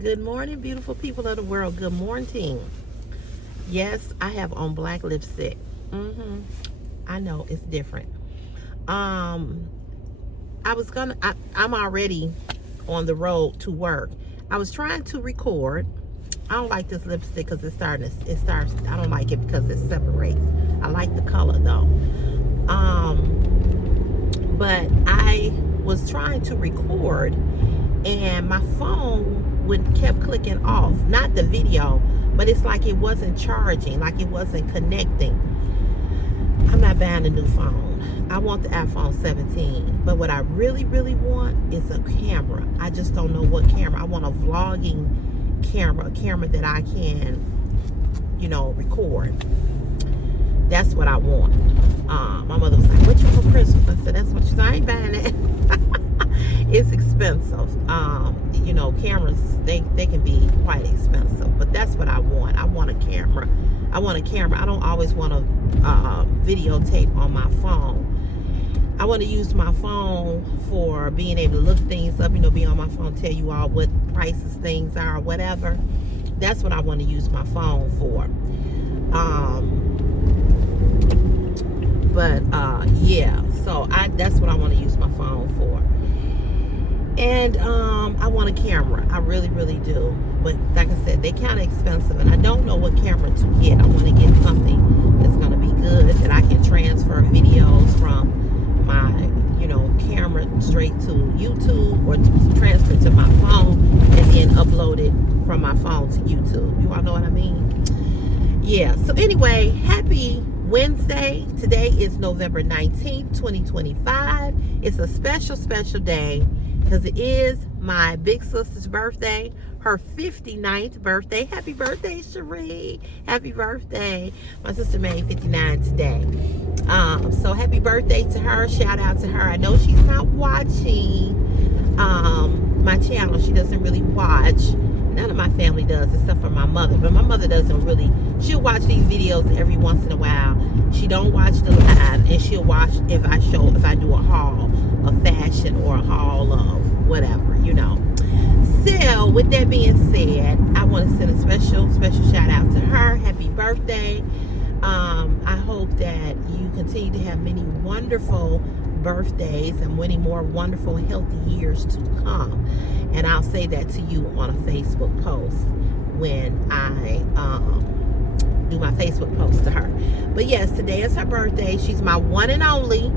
Good morning, beautiful people of the world. Good morning. Yes, I have on black lipstick. I know it's different. Um, I'm already on the road to work. I was trying to record. I don't like this lipstick because I don't like it because it separates. I like the color though. But I was trying to record and my phone kept clicking off. Not the video, but it's like it wasn't charging, like it wasn't connecting. I'm not buying a new phone. I want the iPhone 17. But what I really, really want is a camera. I just don't know what camera. I want a vlogging camera, a camera that I can, record. That's what I want. My mother was like, what you want for Christmas? I said, that's what you said. I ain't buying it. It's expensive. Cameras, they can be quite expensive, but that's what I want. I want a camera. I don't always want to videotape on my phone. I want to use my phone for being able to look things up, be on my phone, tell you all what prices things are, or whatever. That's what I want to use my phone for. That's what I want to use my phone for. And I want a camera. I really, really do. But like I said, they're kind of expensive, and I don't know what camera to get. I want to get something that's going to be good, that I can transfer videos from my, camera straight to YouTube, or to transfer to my phone and then upload it from my phone to YouTube. You all know what I mean? Yeah. So anyway, happy Wednesday. Today is November 19th, 2025. It's a special, special day because it is my big sister's birthday, her 59th birthday. Happy birthday, Cherie. Happy birthday. My sister made 59 today. So happy birthday to her. Shout out to her. I know she's not watching my channel. She doesn't really watch. None of my family does, except for my mother. But my mother doesn't really. She'll watch these videos every once in a while. She don't watch the live, and she'll watch if I do a haul of fashion or a haul of whatever, So with that being said, I want to send a special shout out to her. Happy birthday. I hope that you continue to have many wonderful birthdays and many more wonderful, healthy years to come. And I'll say that to you on a Facebook post when I do my Facebook post to her. But yes, today is her birthday. She's my one and only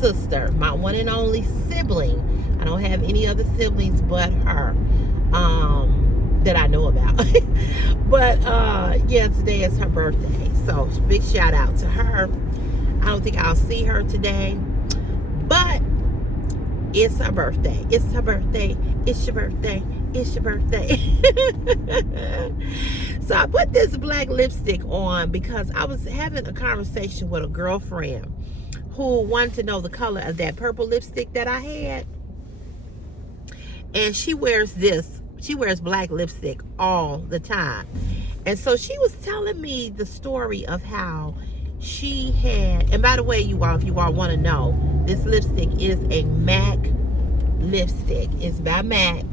sister, my one and only sibling. I don't have any other siblings but her that I know about. But today is her birthday, so big shout out to her. I don't think I'll see her today, but it's her birthday. It's her birthday. It's your birthday. It's your birthday. So I put this black lipstick on because I was having a conversation with a girlfriend who wanted to know the color of that purple lipstick that I had. And she wears black lipstick all the time. And so she was telling me the story of how she had, and by the way, you all, if you all want to know, this lipstick is a MAC lipstick. It's by MAC.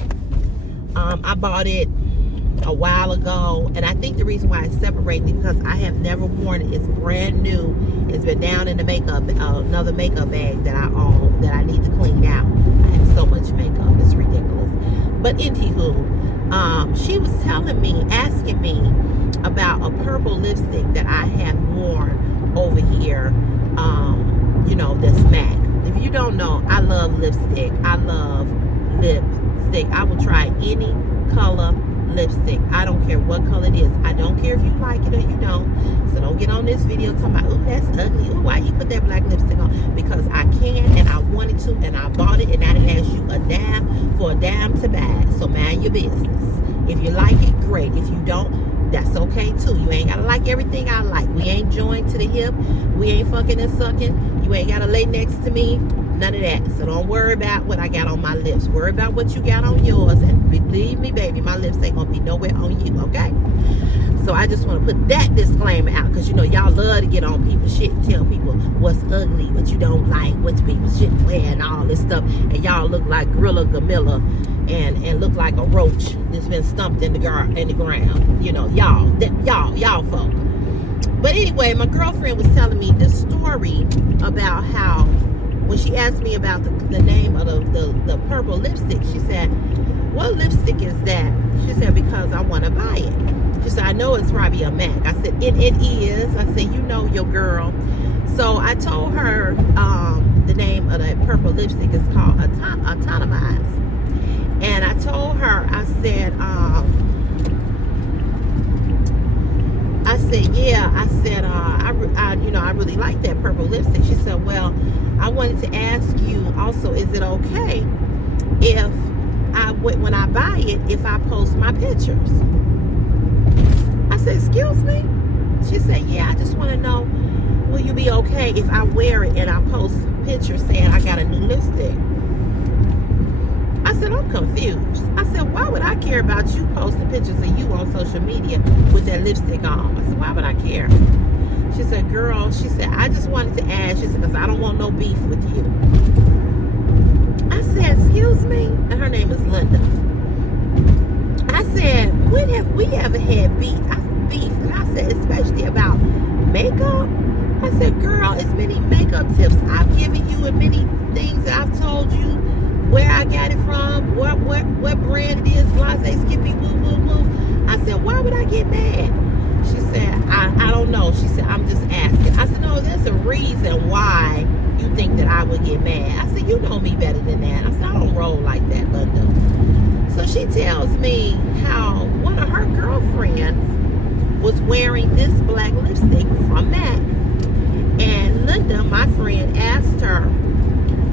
I bought it a while ago, and I think the reason why it's separating is because I have never worn it. It's brand new. It's been down in the another makeup bag that I own that I need to clean out. I have so much makeup, it's ridiculous. But anywho, she was asking me about a purple lipstick that I have worn over here, that's MAC. If you don't know, I love lipstick. I will try any color lipstick. I don't care what color it is. I don't care if you like it or you don't. So don't get on this video talking about, ooh, that's ugly. Ooh, why you put that black lipstick on? Because I can, and I wanted to, and I bought it, and I didn't ask you a dime to buy it. So mind your business. If you like it, great. If you don't, that's okay too. You ain't gotta like everything I like. We ain't joined to the hip. We ain't fucking and sucking. You ain't gotta lay next to me. None of that. So don't worry about what I got on my lips. Worry about what you got on yours. And believe me, baby, my lips ain't gonna be nowhere on you, okay? So I just want to put that disclaimer out, because y'all love to get on people's shit and tell people what's ugly, what you don't like, what people shouldn't wear, and all this stuff. And y'all look like Gorilla Gamilla and look like a roach that's been stumped in the ground. You know, y'all folk. But anyway, my girlfriend was telling me this story about how when she asked me about the name of the purple lipstick, she said, "What lipstick is that?" She said, "Because I want to buy it." She said, "I know it's probably a MAC." I said, it is. I said, "You know your girl." So I told her the name of that purple lipstick is called Autonomize. And I told her, I said, yeah, I said, I really like that purple lipstick. She said, "Well, I wanted to ask you also, is it okay if when I buy it, if I post my pictures?" I said, "Excuse me?" She said, "Yeah, I just want to know, will you be okay if I wear it and I post pictures saying I got a new lipstick?" I said, "I'm confused." I said, "Why would I care about you posting pictures of you on social media with that lipstick on?" I said, "Why would I care?" She said, "Girl," she said, "I just wanted to ask." She said, "Because I don't want no beef with you." I said, "Excuse me?" And her name is Linda. I said, "When have we ever had beef?" And I said, "Especially about makeup." I said, "Girl, as many makeup tips I've given you and many things that I've told you, where I got it from, what brand it is, Blase, Skippy, woo, woo, woo." I said, "Why would I get mad?" She said, I don't know. She said, "I'm just asking." I said, "No, there's a reason why you think that I would get mad." I said, "You know me better than that." I said, "I don't roll like that, Linda." So she tells me how one of her girlfriends was wearing this black lipstick from MAC. And Linda, my friend, asked her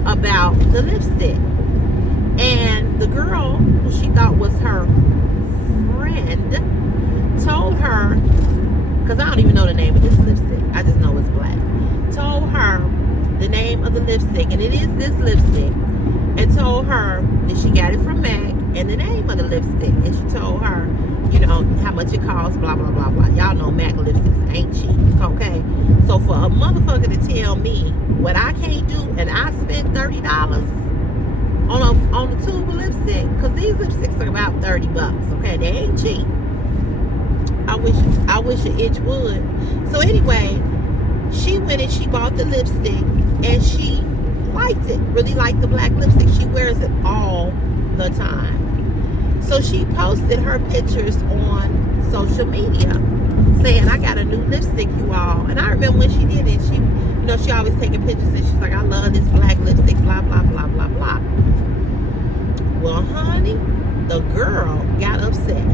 about the lipstick. And the girl, who she thought was her friend, told her, because I don't even know the name of this lipstick, I just know it's black, told her the name of the lipstick, and it is this lipstick, and told her that she got it from MAC and the name of the lipstick. And she told her, you know, how much it costs, blah, blah, blah, blah. Y'all know MAC lipsticks ain't cheap, okay? So for a motherfucker to tell me what I can't do, and I spent $30 on a tube of lipstick, because these lipsticks are about $30, okay? They ain't cheap. I wish an itch would. So anyway, she went and she bought the lipstick, and she liked it, really liked the black lipstick. She wears it all the time. So she posted her pictures on social media saying, "I got a new lipstick, you all." And I remember when she did it, she always taking pictures, and she's like, "I love this black lipstick, blah, blah, blah, blah, blah." Well, honey, the girl got upset.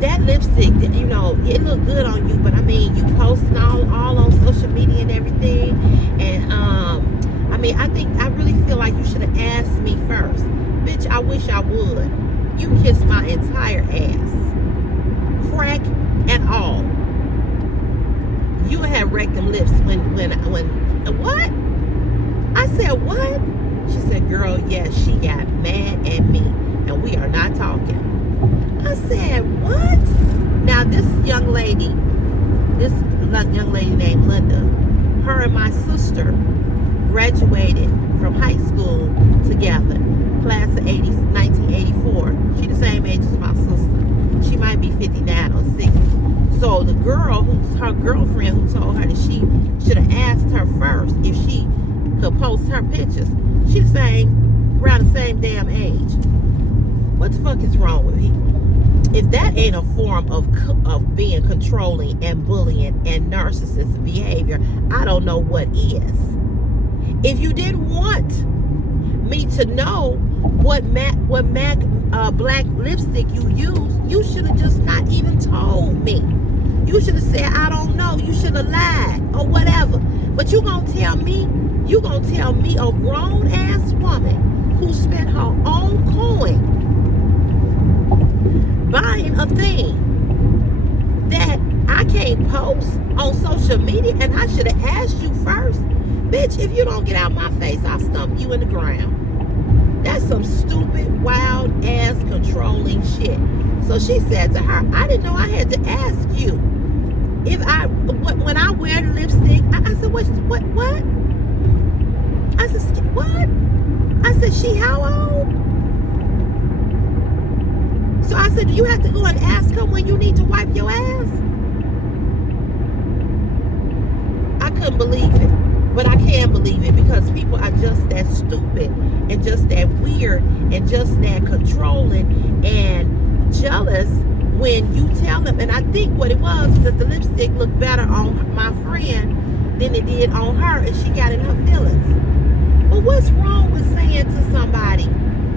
That lipstick, you know, it looked good on you, but I mean, you posting all on social media and everything. And I mean, I really feel like you should have asked me first. Bitch, I wish I would. You kissed my entire ass, crack and all. You had rectum lips when what? I said, "What?" She said, "Girl, yes, she got mad at me, and we are not talking." I said, "What?" Now this young lady named Linda, her and my sister graduated from high school together, class of 1984. She the same age as my sister. She might be 59 or 60. So the girl, who's her girlfriend, who told her that she should have asked her first if she could post her pictures, she's around the same damn age. What the fuck is wrong with people? If that ain't a form of being controlling and bullying and narcissistic behavior, I don't know what is. If you didn't want me to know what MAC black lipstick you use, you should have just not even told me. You should have said, "I don't know." You should have lied or whatever. But you gonna tell me, a grown ass woman who spent her own coin buying a thing that I can't post on social media, and I should have asked you first? Bitch, if you don't get out my face, I'll stump you in the ground. That's some stupid, wild ass controlling shit. So she said to her, "I didn't know I had to ask you when I wear the lipstick." I said, what? I said, "What?" I said, "She how old?" Do you have to go and ask her when you need to wipe your ass? I couldn't believe it. But I can believe it because people are just that stupid and just that weird and just that controlling and jealous when you tell them. And I think what it was is that the lipstick looked better on my friend than it did on her, and she got in her feelings. But what's wrong with saying to somebody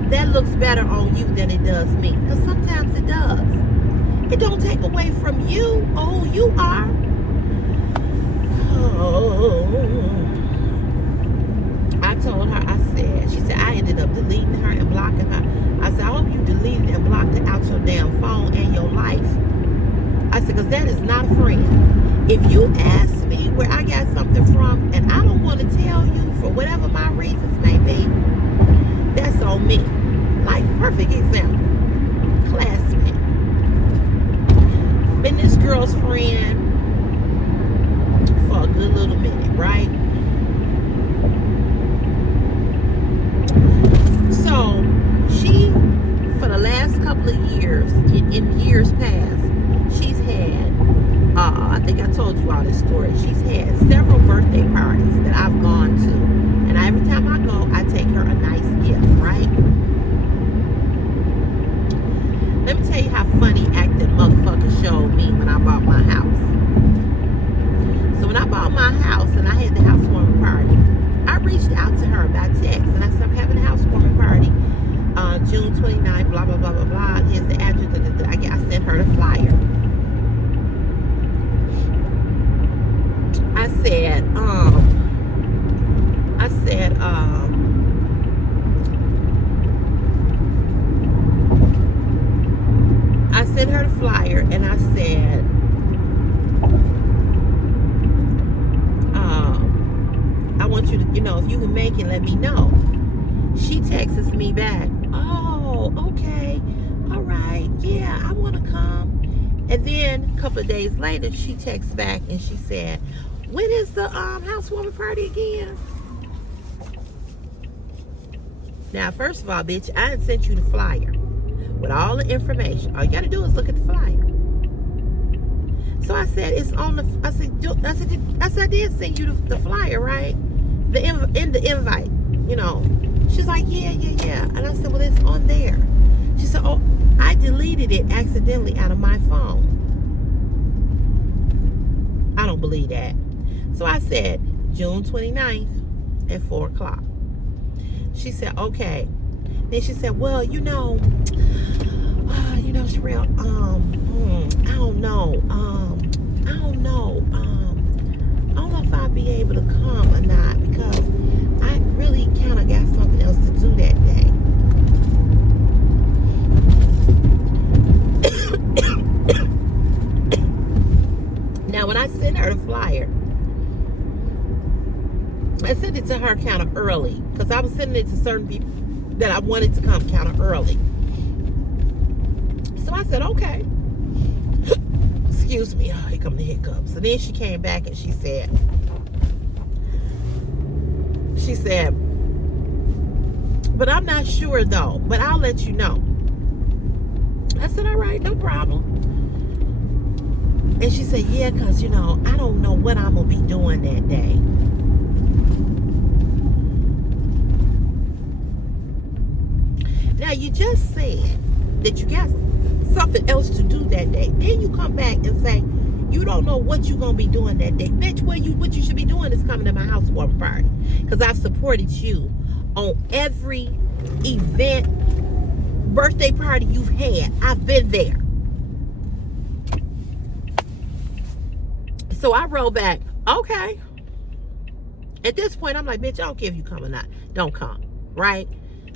that looks better on you than it does me? Because sometimes it does. It don't take away from you or who you are. Oh. I told her, I said, she said, I ended up deleting her and blocking her. I said, I hope you deleted and blocked her out your damn phone and your life. I said, because that is not a friend. If you ask me where I got something from and I don't want to tell you for whatever my reasons may be, that's on me. Like, perfect example. Classmate. Been this girl's friend for a good little minute, right? So she, for the last couple of years, in years past, she's had, I think I told you all this story. She's had several birthday parties that I've gone to. And every time I go, I take her a nice gift, right? Let me tell you how funny acting motherfucker showed me when I bought my house. So when I bought my house and I had the housewarming party, I reached out to her by text and I said, I'm having a housewarming party on June 29th, blah, blah, blah, blah, blah. Here's the address. I sent her the flyer. I sent her the flyer and I said, I want you to, if you can make it, let me know. She texts me back, oh, okay, all right, yeah, I want to come. And then a couple of days later, she texts back and she said, when is the housewarming party again? Now, first of all, bitch, I had sent you the flyer with all the information. All you got to do is look at the flyer. So I said, it's on the, I said, I did send you the flyer, right? In the invite, She's like, yeah. And I said, well, it's on there. She said, oh, I deleted it accidentally out of my phone. I don't believe that. So I said, June 29th at 4 o'clock. She said, okay. Then she said, well, Sherelle, I don't know. I don't know if I'll be able to come or not because I really kind of got something else to do that day. Now, when I sent her the flyer, I sent it to her kind of early because I was sending it to certain people that I wanted to come kind of early. So I said, okay. Excuse me. Oh, here come the hiccups. So then she came back and she said, but I'm not sure though, but I'll let you know. I said, all right, no problem. And she said, yeah, because, I don't know what I'm going to be doing that day. Now, you just said that you got something else to do that day. Then you come back and say, you don't know what you're going to be doing that day. Bitch, what you should be doing is coming to my housewarming party. Because I've supported you on every event, birthday party you've had. I've been there. So I wrote back, okay. At this point, I'm like, bitch, I don't care if you come or not. Don't come, right?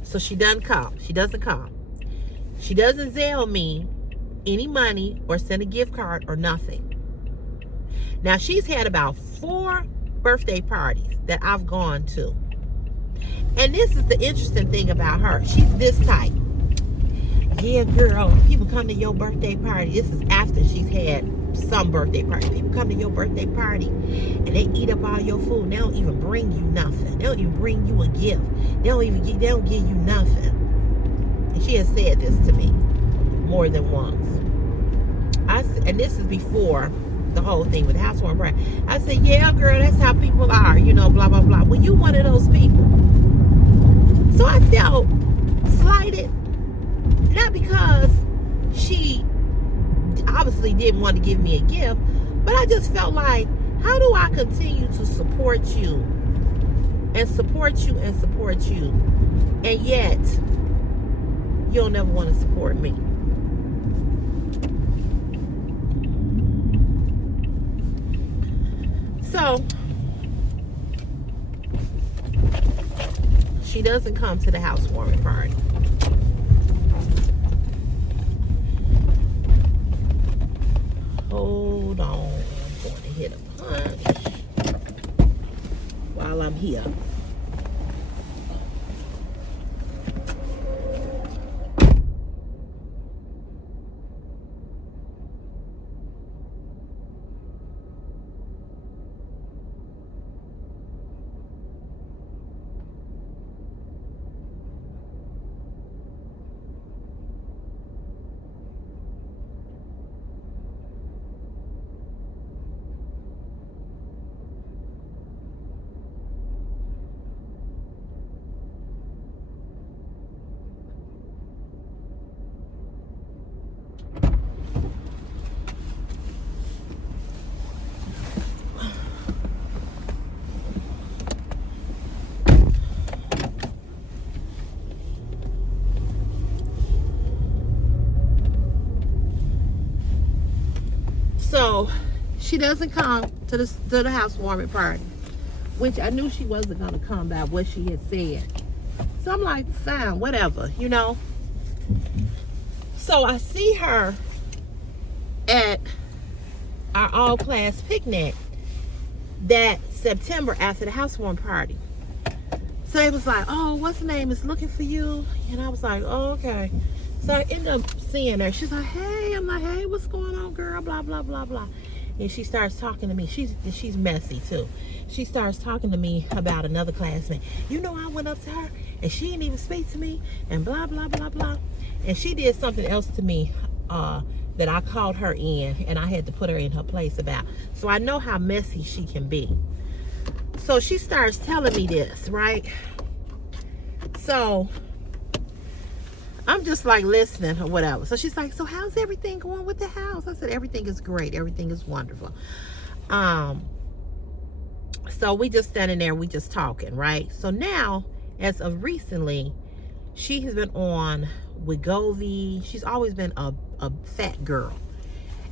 So she doesn't come. She doesn't come. She doesn't Zelle me any money or send a gift card or nothing. Now, she's had about 4 birthday parties that I've gone to. And this is the interesting thing about her. She's this type. Yeah, girl, people come to your birthday party. This is after she's had some birthday party. People come to your birthday party and they eat up all your food. They don't even bring you nothing. They don't even bring you a gift. They don't give you nothing. And she has said this to me more than once. And this is before the whole thing with housewarming party. I said, yeah, girl, that's how people are, you know, blah, blah, blah. Well, you one of those people. So I felt slighted, not because she obviously didn't want to give me a gift, but I just felt like, how do I continue to support you and support you and support you, and yet you'll never want to support me? So she doesn't come to the housewarming party. Hold on, I'm going to hit a punch while I'm here. So she doesn't come to the housewarming party, which I knew she wasn't going to come by what she had said. So I'm like, fine, whatever, you know. So I see her at our all-class picnic that September after the housewarming party. So it was like, oh, what's the name is looking for you. And I was like, oh, okay. So I ended up seeing her. She's like, hey. I'm like, hey, what's going on, girl? Blah, blah, blah, blah. And she starts talking to me. She's messy, too. She starts talking to me about another classmate. You know, I went up to her, and she didn't even speak to me, and blah, blah, blah, blah. And she did something else to me that I called her in, and I had to put her in her place about. So I know how messy she can be. So she starts telling me this, right? So I'm just like listening or whatever. So she's like, so how's everything going with the house? I said, everything is great. Everything is wonderful. So we just standing there, we just talking, right? So now, as of recently, she has been on Wegovy. She's always been a fat girl.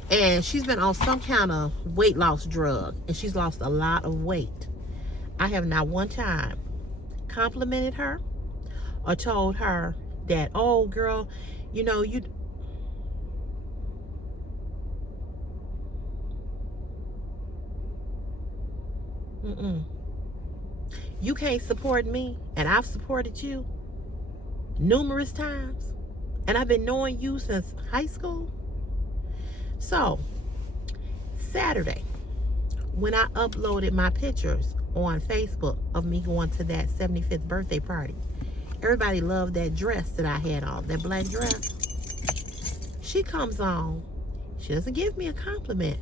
And she's been on some kind of weight loss drug. And she's lost a lot of weight. I have not one time complimented her or told her that, oh, girl, you know, you... You can't support me, and I've supported you numerous times, and I've been knowing you since high school. So Saturday, when I uploaded my pictures on Facebook of me going to that 75th birthday party, everybody loved that dress that I had on, that black dress. She comes on, she doesn't give me a compliment.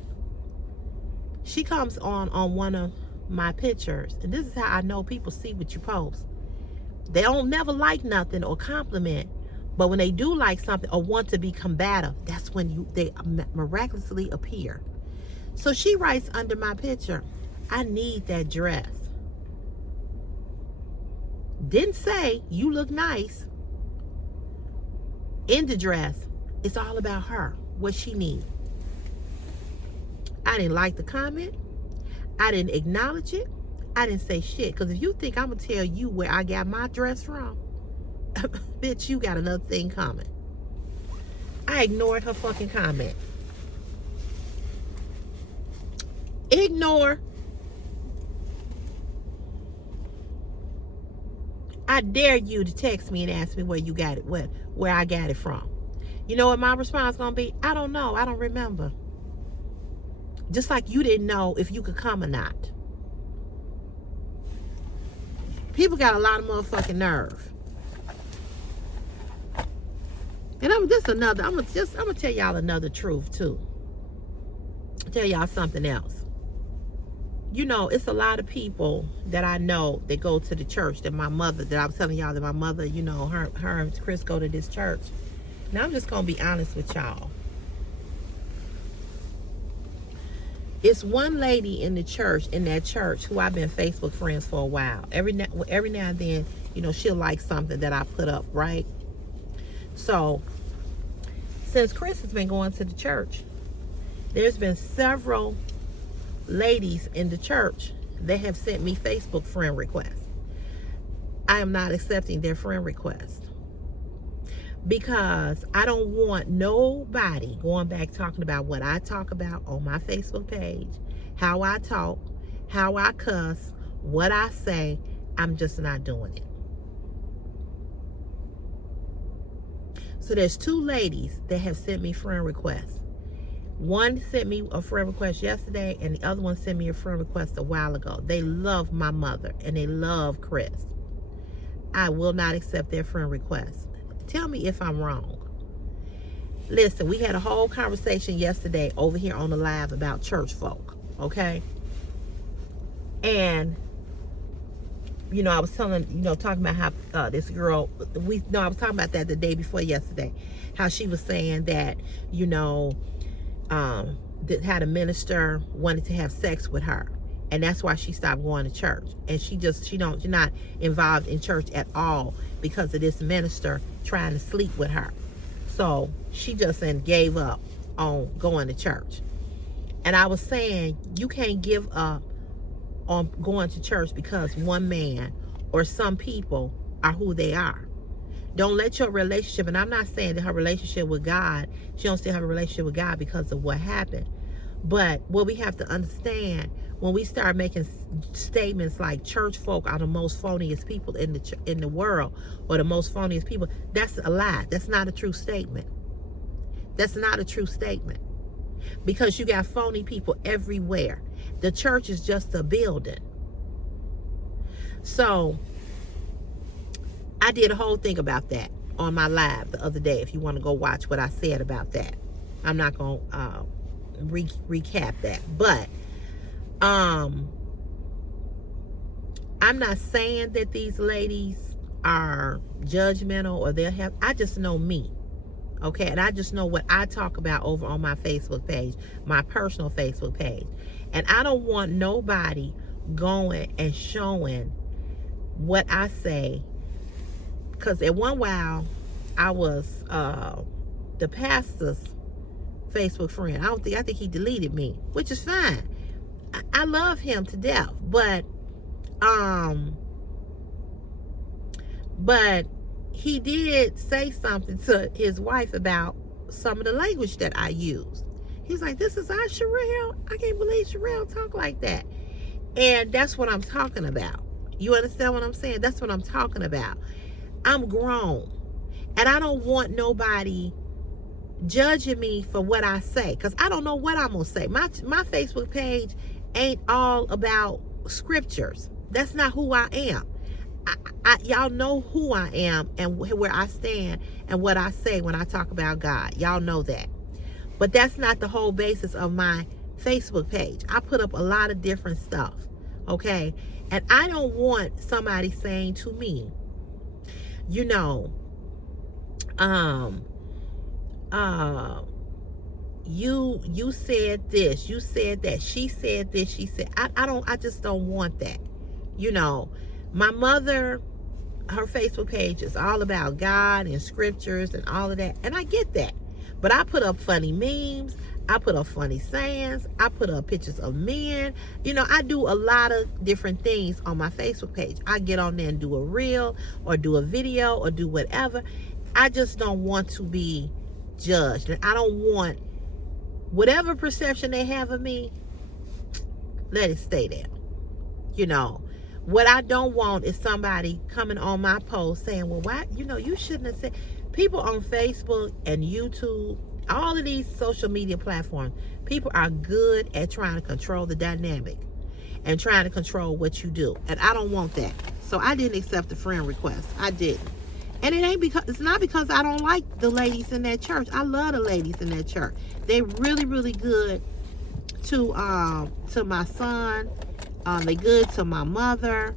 She comes on one of my pictures, and this is how I know people see what you post. They don't never like nothing or compliment, but when they do like something or want to be combative, that's when they miraculously appear. So she writes under my picture, I need that dress. Didn't say you look nice in the dress. It's all about her, what she needs. I didn't like the comment. I didn't acknowledge it. I didn't say shit. Because if you think I'm going to tell you where I got my dress from, bitch, you got another thing coming. I ignored her fucking comment. Ignore. I dare you to text me and ask me where you got it, where I got it from. You know what my response gonna be? I don't know. I don't remember. Just like you didn't know if you could come or not. People got a lot of motherfucking nerve. And I'm gonna tell y'all another truth too. Tell y'all something else. You know, it's a lot of people that I know that go to the church that my mother, that I was telling y'all that my mother, you know, her and Chris go to this church. Now I'm just gonna be honest with y'all. It's one lady in that church, who I've been Facebook friends for a while. Every now and then, you know, she'll like something that I put up, right? So, since Chris has been going to the church, there's been several ladies in the church that have sent me Facebook friend requests. I am not accepting their friend requests because I don't want nobody going back talking about what I talk about on my Facebook page, how I talk, how I cuss, what I say. I'm just not doing it. So there's two ladies that have sent me friend requests. One sent me a friend request yesterday, and the other one sent me a friend request a while ago. They love my mother, and they love Chris. I will not accept their friend request. Tell me if I'm wrong. Listen, we had a whole conversation yesterday over here on the live about church folk, okay? And, you know, I was talking about how this girl, I was talking about that the day before yesterday, how she was saying that, you know, that had a minister wanted to have sex with her, and that's why she stopped going to church. And she's not involved in church at all because of this minister trying to sleep with her. So she just gave up on going to church. And I was saying, you can't give up on going to church because one man or some people are who they are. Don't let your relationship, and I'm not saying that her relationship with God, she don't still have a relationship with God because of what happened. But what we have to understand, when we start making statements like church folk are the most phoniest people in the world, or the most phoniest people, that's a lie. That's not a true statement. That's not a true statement. Because you got phony people everywhere. The church is just a building. So I did a whole thing about that on my live the other day. If you want to go watch what I said about that, I'm not going to recap that. But I'm not saying that these ladies are judgmental or they'll have. I just know me, okay, and I just know what I talk about over on my Facebook page, my personal Facebook page, and I don't want nobody going and showing what I say. Because at one while, I was the pastor's Facebook friend. I think he deleted me, which is fine. I love him to death, but he did say something to his wife about some of the language that I used. He's like, "This is our Sherelle. I can't believe Sherelle talk like that." And that's what I'm talking about. You understand what I'm saying? That's what I'm talking about. I'm grown, and I don't want nobody judging me for what I say, because I don't know what I'm gonna say. My Facebook page ain't all about scriptures. That's not who I am. Y'all know who I am and where I stand and what I say when I talk about God. Y'all know that. But that's not the whole basis of my Facebook page. I put up a lot of different stuff, okay? And I don't want somebody saying to me, you know, you said this, you said that, she said this, she said, I just don't want that. You know, my mother, her Facebook page is all about God and scriptures and all of that, and I get that. But I put up funny memes, I put up funny sayings, I put up pictures of men. You know, I do a lot of different things on my Facebook page. I get on there and do a reel or do a video or do whatever. I just don't want to be judged. And I don't want whatever perception they have of me, let it stay there. You know, what I don't want is somebody coming on my post saying, well, why, you know, you shouldn't have said. People on Facebook and YouTube, all of these social media platforms, people are good at trying to control the dynamic and trying to control what you do. And I don't want that. So I didn't accept the friend request. I didn't. And it's not because I don't like the ladies in that church. I love the ladies in that church. They really, really good to my son. They good to my mother.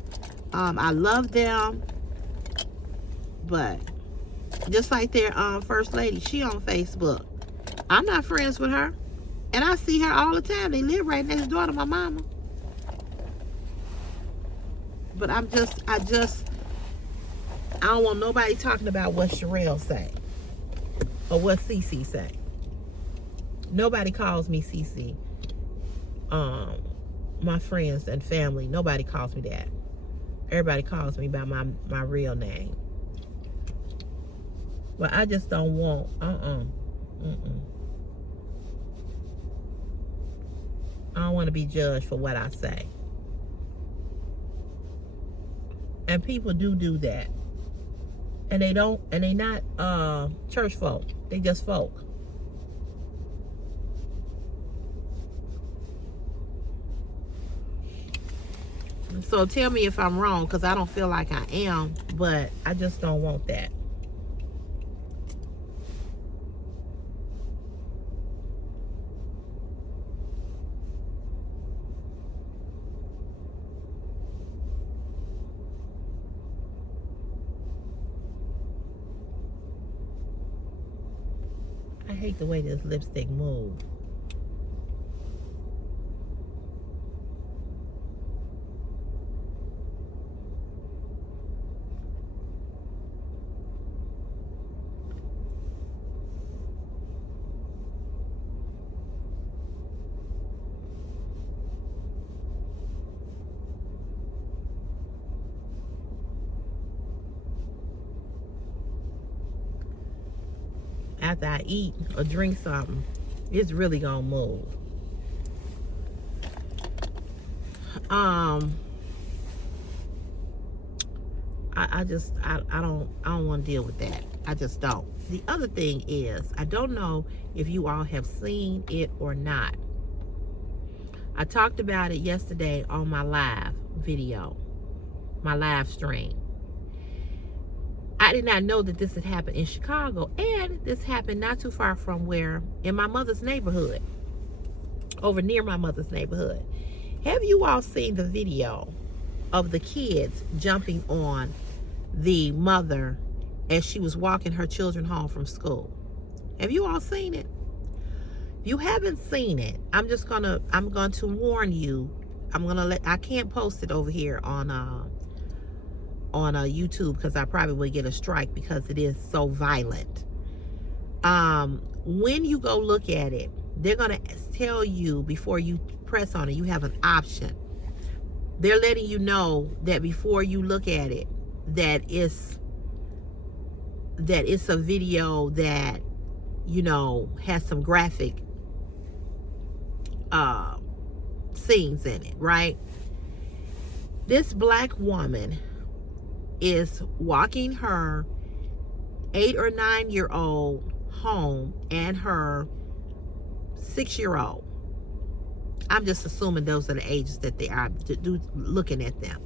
I love them. But just like their first lady, she on Facebook. I'm not friends with her. And I see her all the time. They live right next door to my mama. But I don't want nobody talking about what Sherelle say or what Cece say. Nobody calls me Cece. My friends and family, nobody calls me that. Everybody calls me by my real name. But I just don't want, I don't want to be judged for what I say. And people do that. And they not church folk. They just folk. So tell me if I'm wrong, because I don't feel like I am, but I just don't want that. I hate the way this lipstick moves. After I eat or drink something, it's really gonna move. I don't want to deal with that. I just don't. The other thing is, I don't know if you all have seen it or not. I talked about it yesterday on my live video, my live stream. I did not know that this had happened in Chicago, and this happened not too far from where, in my mother's neighborhood, over near my mother's neighborhood. Have you all seen the video of the kids jumping on the mother as she was walking her children home from school? Have you all seen it? If you haven't seen it, I'm going to warn you. I can't post it over here on YouTube, because I probably will get a strike because it is so violent. When you go look at it, they're going to tell you before you press on it, you have an option. They're letting you know that before you look at it, that it's a video that, you know, has some graphic scenes in it, right? This black woman is walking her 8 or 9 year old home and her 6-year-old. I'm just assuming those are the ages that they are looking at them.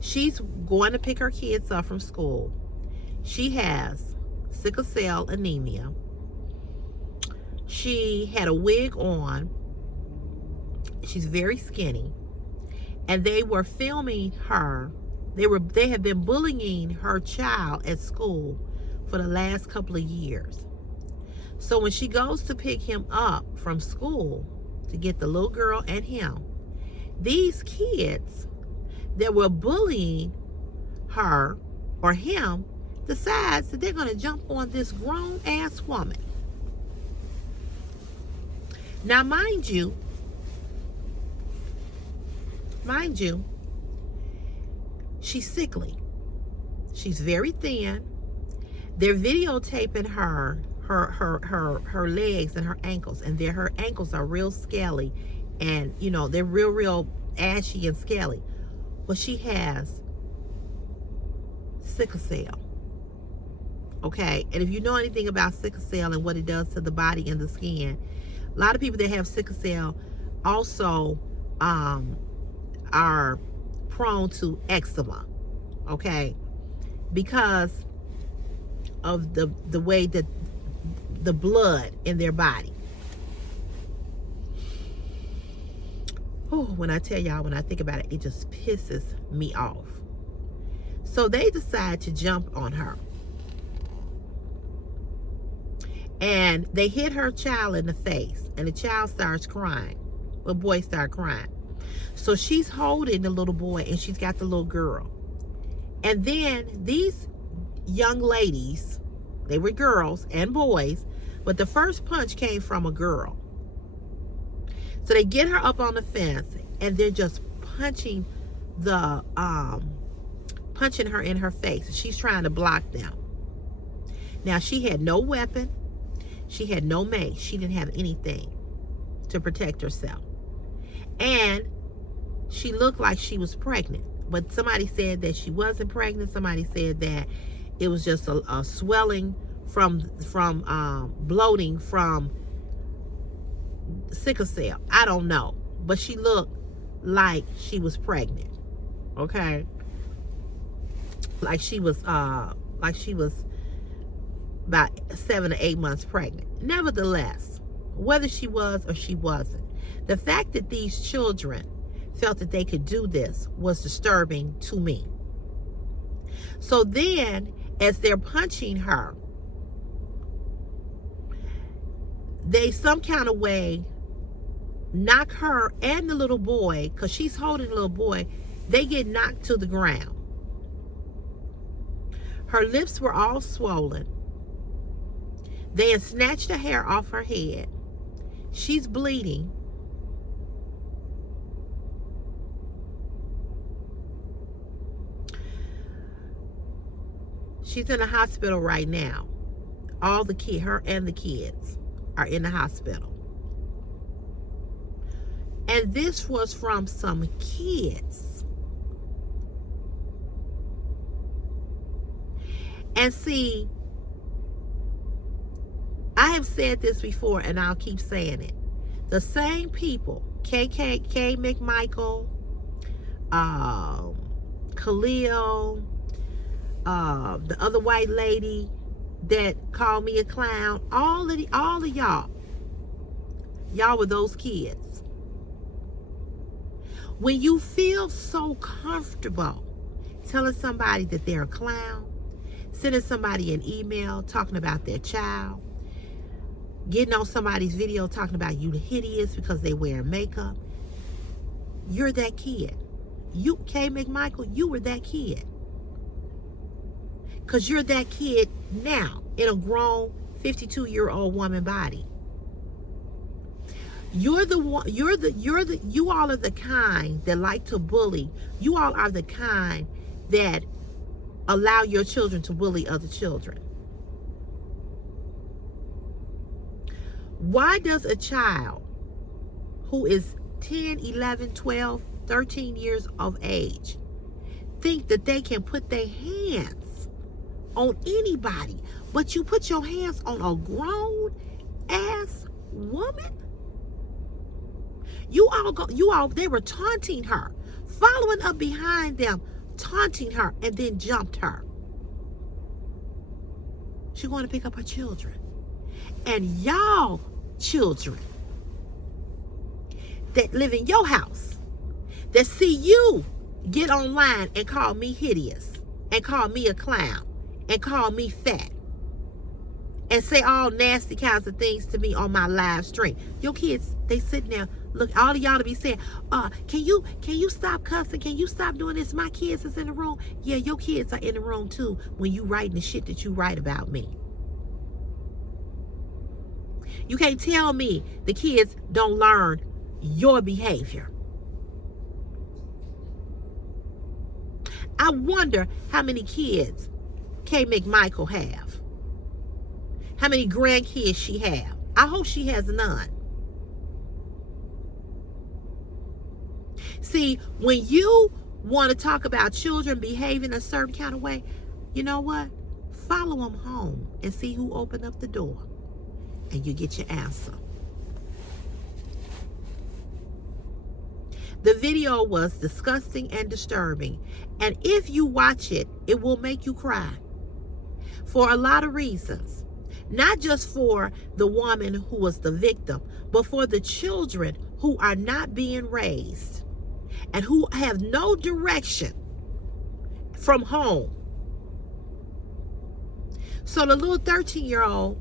She's going to pick her kids up from school. She has sickle cell anemia. She had a wig on. She's very skinny. And they were filming her. They have been bullying her child at school for the last couple of years. So when she goes to pick him up from school to get the little girl and him, these kids that were bullying her or him decides that they're going to jump on this grown ass woman. Now, mind you, she's sickly. She's very thin. They're videotaping her legs and her ankles, and her ankles are real scaly, and you know, they're real ashy and scaly. Well, she has sickle cell. Okay, and if you know anything about sickle cell and what it does to the body and the skin, a lot of people that have sickle cell also are prone to eczema. Okay, because of the way that the blood in their body. Oh, when I tell y'all, when I think about it, it just pisses me off. So they decide to jump on her. And they hit her child in the face. And the child starts crying. The boy starts crying. So she's holding the little boy and she's got the little girl. And then these young ladies, they were girls and boys, but the first punch came from a girl. So they get her up on the fence and they're just punching her in her face. She's trying to block them. Now she had no weapon. She had no mace. She didn't have anything to protect herself. And she looked like she was pregnant. But somebody said that she wasn't pregnant. Somebody said that it was just a swelling from bloating from sickle cell. I don't know. But she looked like she was pregnant. Okay? Like she was about 7 or 8 months pregnant. Nevertheless, whether she was or she wasn't, the fact that these children felt that they could do this was disturbing to me. So then, as they're punching her, they some kind of way knock her and the little boy, because she's holding the little boy, they get knocked to the ground. Her lips were all swollen. They had snatched the hair off her head. She's bleeding. She's in the hospital right now. All the kids, her and the kids, are in the hospital. And this was from some kids. And see, I have said this before and I'll keep saying it. The same people, Kay McMichael, Khalil, the other white lady that called me a clown, all of y'all were those kids. When you feel so comfortable telling somebody that they're a clown, sending somebody an email talking about their child, getting on somebody's video talking about you hideous because they wear makeup, you're that kid. You, Kay McMichael, you were that kid. Because you're that kid now in a grown 52-year-old woman body. You're the one, you all are the kind that like to bully. You all are the kind that allow your children to bully other children. Why does a child who is 10, 11, 12, 13 years of age think that they can put their hands on anybody, but you put your hands on a grown ass woman? They were taunting her, following up behind them, taunting her, and then jumped her. She's going to pick up her children. And y'all children that live in your house, that see you get online and call me hideous, and call me a clown, and call me fat, and say all nasty kinds of things to me on my live stream. Your kids, they sitting there, look, all of y'all to be saying, can you stop cussing? Can you stop doing this? My kids is in the room. Yeah, your kids are in the room too when you writing the shit that you write about me. You can't tell me the kids don't learn your behavior. I wonder how many kids Kay McMichael have. How many grandkids she have. I hope she has none. See, when you want to talk about children behaving a certain kind of way, you know what? Follow them home and see who opened up the door. And you get your answer. The video was disgusting and disturbing. And if you watch it, it will make you cry. for a lot of reasons. Not just for the woman who was the victim, but for the children who are not being raised and who have no direction from home. So the little 13-year-old,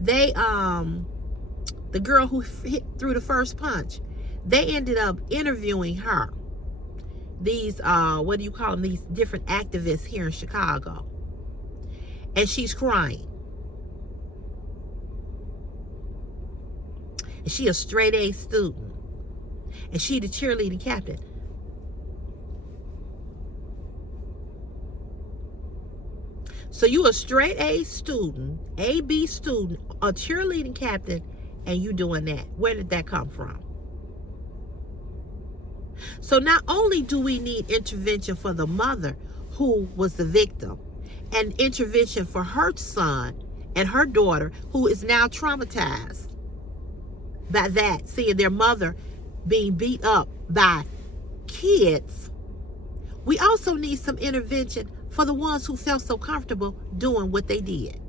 the girl who threw the first punch, they ended up interviewing her. These, what do you call them? These different activists here in Chicago. And she's crying. And she a straight A student. And she the cheerleading captain. So you a straight A student, A-B student, a cheerleading captain, and you doing that. Where did that come from? So not only do we need intervention for the mother who was the victim, and intervention for her son and her daughter who is now traumatized by that, seeing their mother being beat up by kids, we also need some intervention for the ones who felt so comfortable doing what they did.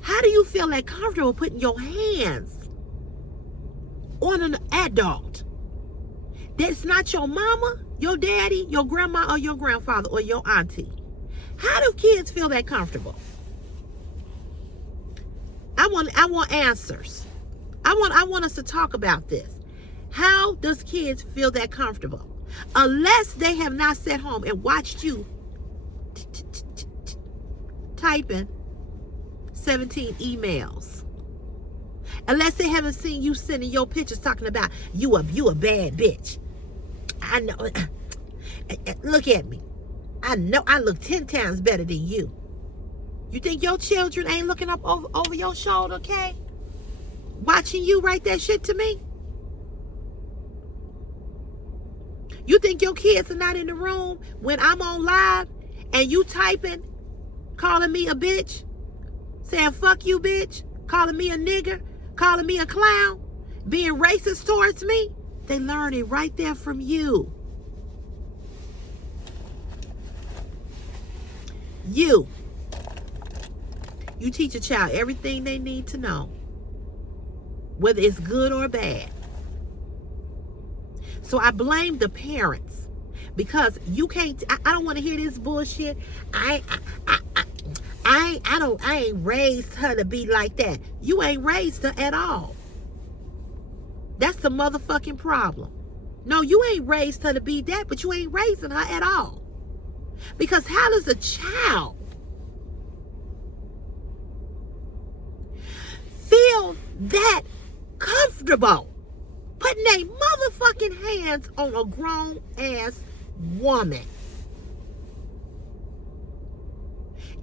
How do you feel that comfortable putting your hands on an adult that's not your mama, your daddy, your grandma, or your grandfather, or your auntie? How do kids feel that comfortable? I want answers. I want us to talk about this. How does kids feel that comfortable? Unless they have not sat home and watched you typing 17 emails. Unless they haven't seen you sending your pictures talking about you a bad bitch. I know. Look at me. I know I look 10 times better than you. You think your children ain't looking up over your shoulder, okay? Watching you write that shit to me? You think your kids are not in the room when I'm on live and you typing, calling me a bitch, saying fuck you bitch, calling me a nigger, calling me a clown, being racist towards me? They learn it right there from you. You teach a child everything they need to know, whether it's good or bad. So I blame the parents, because you can't. I don't want to hear this bullshit. I ain't raised her to be like that. You ain't raised her at all. That's the motherfucking problem. No, you ain't raised her to be that, but you ain't raising her at all. Because how does a child feel that comfortable putting their motherfucking hands on a grown ass woman?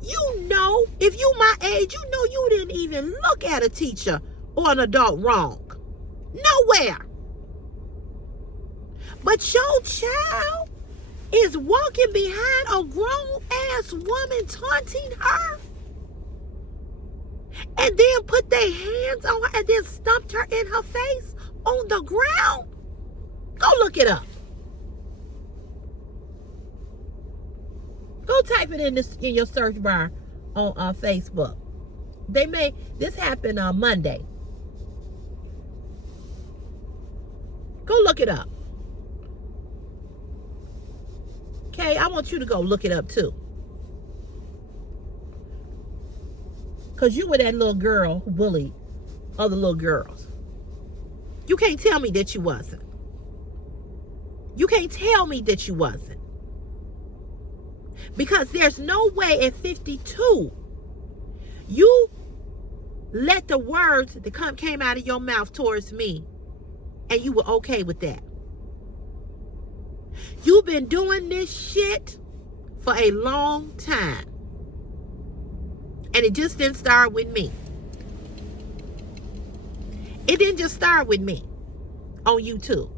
You know, if you my age, you know you didn't even look at a teacher or an adult wrong. Nowhere. But your child is walking behind a grown ass woman, taunting her, and then put their hands on her and then stumped her in her face on the ground. Go look it up. Go type it in your search bar on Facebook. This happened on Monday. Go look it up. Okay, I want you to go look it up too. Because you were that little girl who bullied other little girls. You can't tell me that you wasn't. You can't tell me that you wasn't. Because there's no way at 52 you let the words that came out of your mouth towards me and you were okay with that. You've been doing this shit for a long time. And it just didn't start with me. It didn't just start with me on YouTube.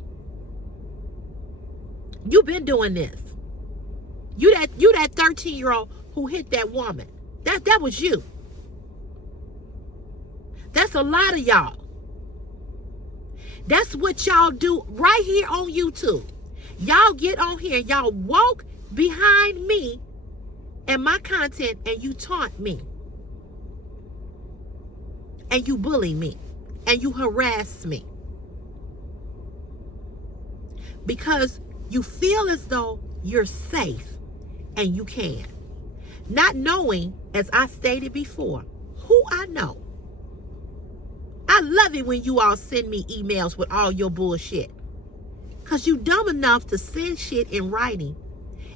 You've been doing this. You that 13-year-old who hit that woman. That was you. That's a lot of y'all. That's what y'all do right here on YouTube. Y'all get on here, y'all walk behind me and my content, and you taunt me, and you bully me, and you harass me because you feel as though you're safe and you can. Not knowing, as I stated before, who I know. I love it when you all send me emails with all your bullshit. Because you dumb enough to send shit in writing.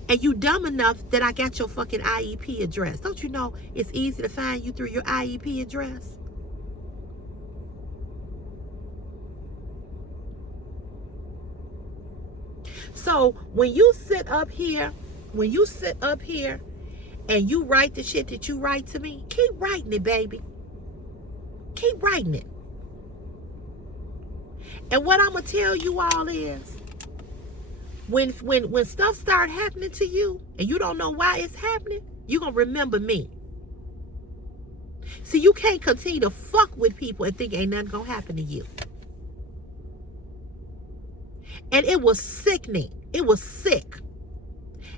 And you dumb enough that I got your fucking IEP address. Don't you know it's easy to find you through your IEP address? So when you sit up here, and you write the shit that you write to me, keep writing it, baby. Keep writing it. And what I'm gonna tell you all is, when stuff start happening to you and you don't know why it's happening, you're gonna remember me. See, you can't continue to fuck with people and think ain't nothing gonna happen to you. And it was sickening. It was sick.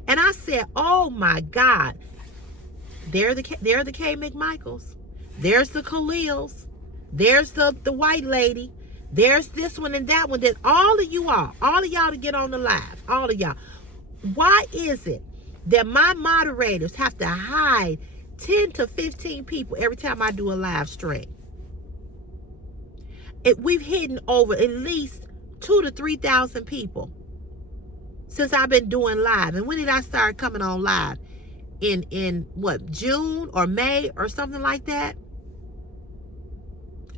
And I said, oh my God, there are the K McMichaels. There's the Khalils. There's the white lady. There's this one and that one. That all of y'all to get on the live. All of y'all. Why is it that my moderators have to hide 10 to 15 people every time I do a live stream? We've hidden over at least 2,000 to 3,000 people since I've been doing live. And when did I start coming on live? In what, June or May or something like that?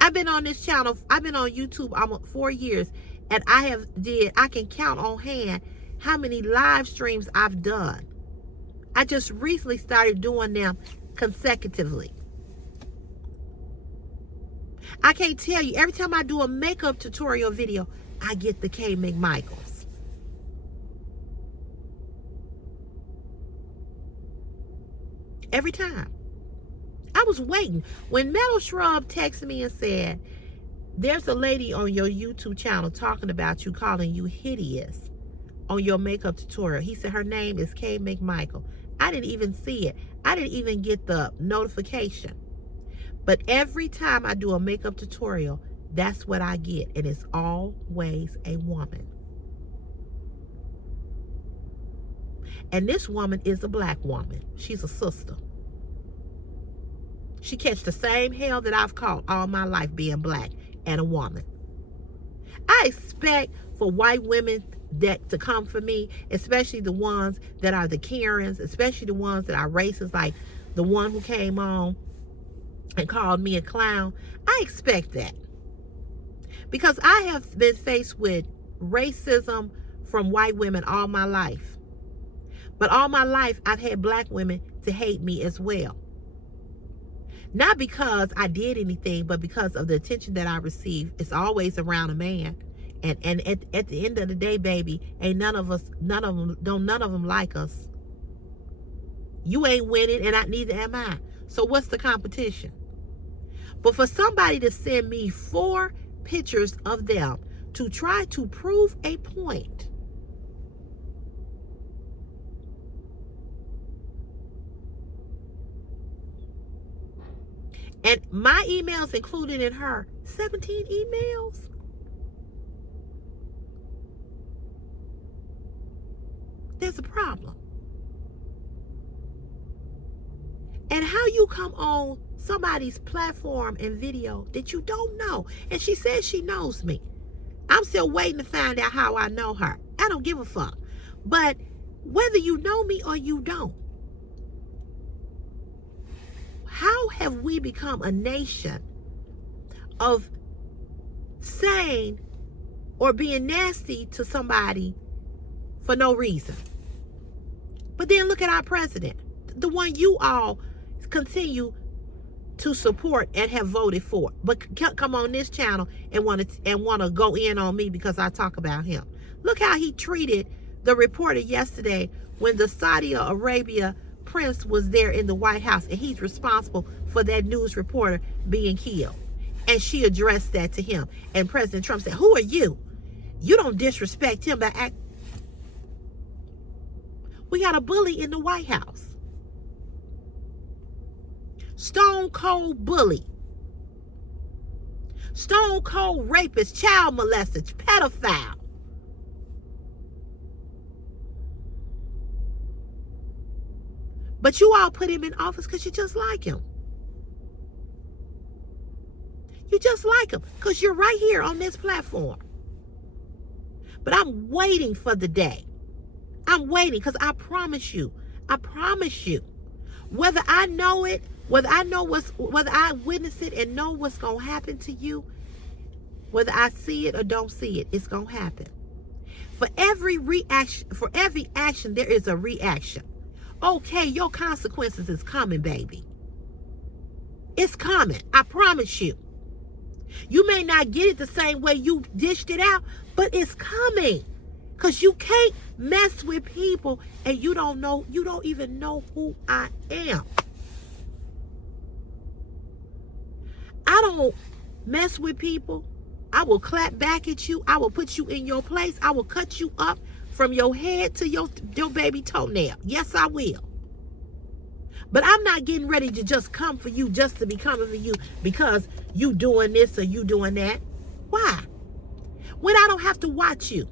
I've been on this channel, I've been on YouTube almost 4 years, and I can count on hand how many live streams I've done. I just recently started doing them consecutively. I can't tell you, every time I do a makeup tutorial video, I get the K McMichaels. Every time. I was waiting. When Metal Shrub texted me and said, there's a lady on your YouTube channel talking about you, calling you hideous on your makeup tutorial. He said her name is K McMichael. I didn't even see it. I didn't even get the notification. But every time I do a makeup tutorial, that's what I get. And it's always a woman. And this woman is a black woman. She's a sister. She catch the same hell that I've caught all my life being black and a woman. I expect for white women that to come for me, especially the ones that are the Karens, especially the ones that are racist, like the one who came on and called me a clown. I expect that. Because I have been faced with racism from white women all my life. But all my life, I've had black women to hate me as well. Not because I did anything, but because of the attention that I receive. It's always around a man. And at the end of the day, baby, ain't none of them like us. You ain't winning, and neither am I. So what's the competition? But for somebody to send me 4 pictures of them to try to prove a point, and my emails included in her 17 emails. There's a problem. And how you come on somebody's platform and video that you don't know. And she says she knows me. I'm still waiting to find out how I know her. I don't give a fuck. But whether you know me or you don't, how have we become a nation of saying or being nasty to somebody for no reason? But then look at our president, the one you all continue to support and have voted for, but come on this channel and want to go in on me because I talk about him. Look how he treated the reporter yesterday when the Saudi Arabia prince was there in the White House, and he's responsible for that news reporter being killed. And she addressed that to him. And President Trump said, "Who are you? You don't disrespect him by act." We got a bully in the White House. stone cold bully, stone cold rapist, child molester, pedophile. But you all put him in office because you just like him. You just like him because you're right here on this platform. But I'm waiting for the day. I'm waiting because I promise you, whether I know it, whether I witness it and know what's going to happen to you, whether I see it or don't see it, it's going to happen. For every action, there is a reaction. Okay, your consequences is coming, baby. It's coming. I promise you. You may not get it the same way you dished it out, but it's coming. Because you can't mess with people and you don't even know who I am. I don't mess with people. I will clap back at you. I will put you in your place. I will cut you up from your head to your baby toenail. Yes, I will. But I'm not getting ready to just come for you just to be coming for you because you doing this or you doing that. Why? When I don't have to watch you.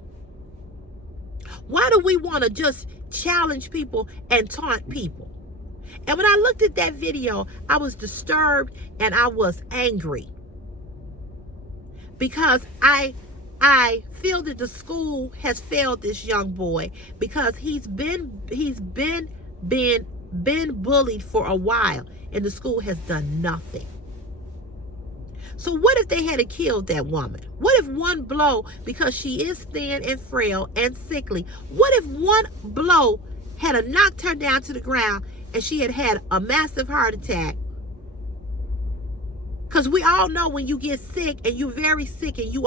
Why do we want to just challenge people and taunt people? And when I looked at that video, I was disturbed and I was angry. Because I feel that the school has failed this young boy because he's been bullied for a while and the school has done nothing. So what if they had killed that woman? What if one blow, because she is thin and frail and sickly, what if one blow had knocked her down to the ground and she had a massive heart attack? Because we all know when you get sick and you're very sick and you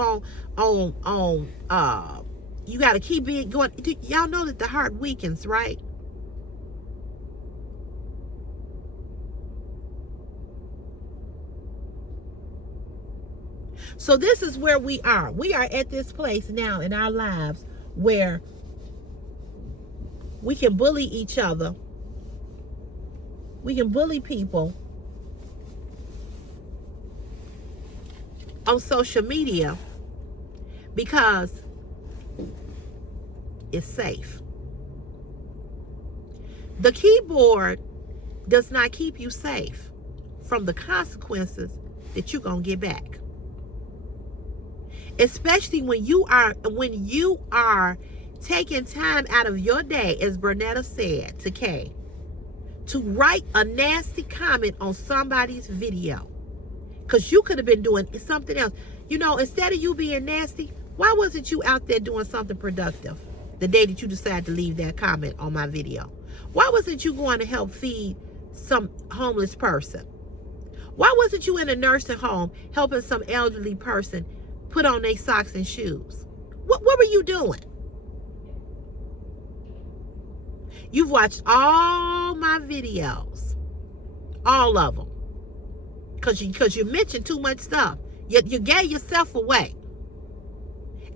you got to keep it going. Y'all know that the heart weakens, right? So this is where we are. We are at this place now in our lives where we can bully each other. We can bully people on social media because it's safe. The keyboard does not keep you safe from the consequences that you're going to get back. Especially when you are taking time out of your day, as Bernetta said to Kay, to write a nasty comment on somebody's video. Because you could have been doing something else. You know, instead of you being nasty, why wasn't you out there doing something productive the day that you decided to leave that comment on my video? Why wasn't you going to help feed some homeless person? Why wasn't you in a nursing home helping some elderly person put on their socks and shoes? What were you doing? You've watched all my videos. All of them. Because you mentioned too much stuff. You gave yourself away.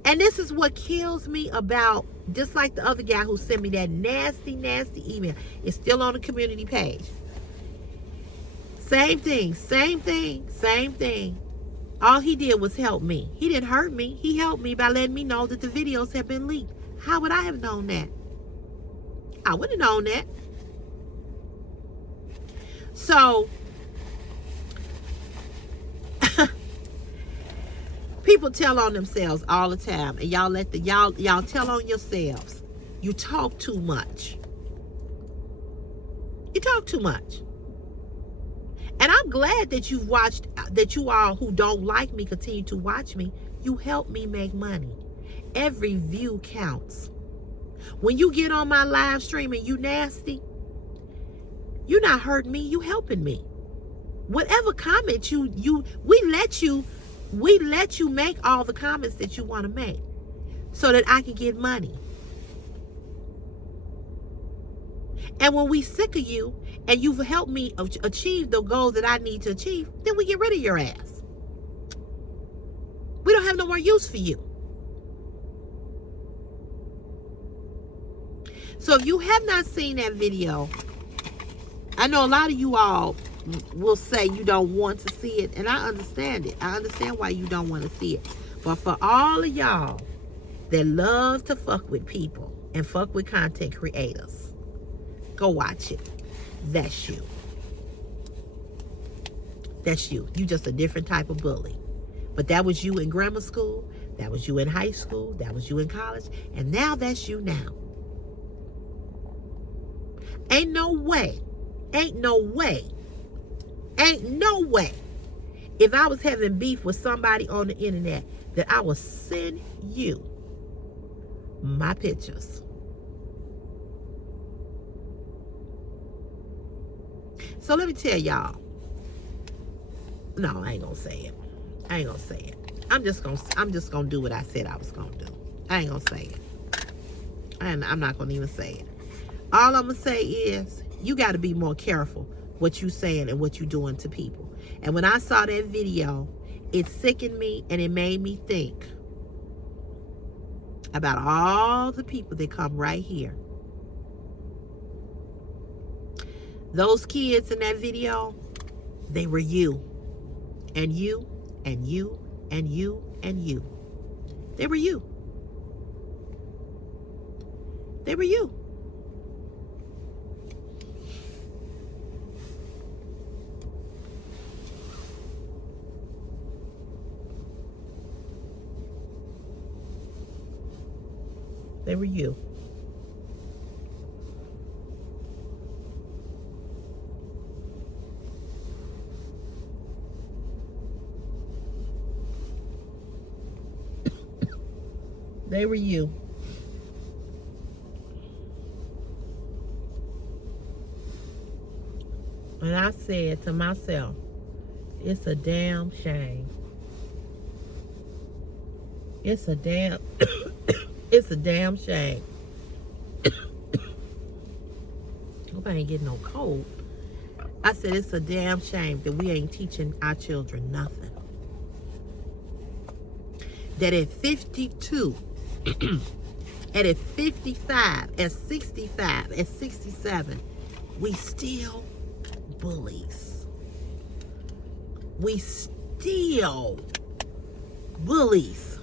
And this is what kills me about, just like the other guy who sent me that nasty, nasty email. It's still on the community page. Same thing. All he did was help me. He didn't hurt me. He helped me by letting me know that the videos have been leaked. How would I have known that? I wouldn't have known that. So, people tell on themselves all the time, and y'all tell on yourselves. You talk too much. You talk too much. And I'm glad that you've watched, that you all who don't like me continue to watch me. You help me make money. Every view counts. When you get on my live stream and you nasty, you're not hurting me, you helping me. Whatever comment we let you make all the comments that you want to make so that I can get money. And when we sick of you and you've helped me achieve the goal that I need to achieve, then we get rid of your ass. We don't have no more use for you. So if you have not seen that video, I know a lot of you all will say you don't want to see it, and I understand it. I understand why you don't want to see it. But for all of y'all that love to fuck with people and fuck with content creators, go watch it. That's you. That's you. You just a different type of bully. But that was you in grammar school. That was you in high school. That was you in college. And now that's you now. Ain't no way. Ain't no way. Ain't no way. If I was having beef with somebody on the internet, that I will send you my pictures. So let me tell y'all. No, I ain't gonna say it. I ain't gonna say it. I'm just gonna do what I said I was gonna do. I ain't gonna say it. And I'm not gonna even say it. All I'm gonna say is you gotta be more careful what you saying and what you doing to people. And when I saw that video, it sickened me and it made me think about all the people that come right here. Those kids in that video, they were you. And you, and you, and you, and you. They were you. They were you. They were you. They were you. And I said to myself, it's a damn shame. It's a damn, it's a damn shame. Hope I ain't getting no cold. I said it's a damn shame that we ain't teaching our children nothing. That at 52, and at 55, at 65, at 67, we still bullies. We still bullies.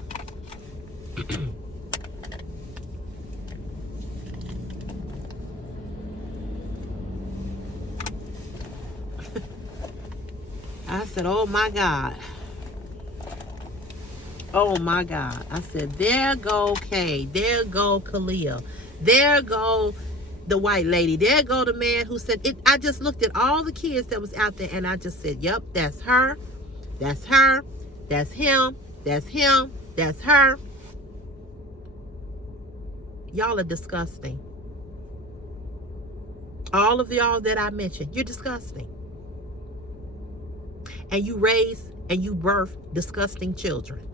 I said, oh my God. Oh my God. I said, there go Kay. There go Khalil. There go the white lady. There go the man who said it. I just looked at all the kids that was out there and I just said, yep, that's her. That's her. That's him. That's him. That's her. Y'all are disgusting. All of y'all that I mentioned, you're disgusting. And you raise and you birth disgusting children.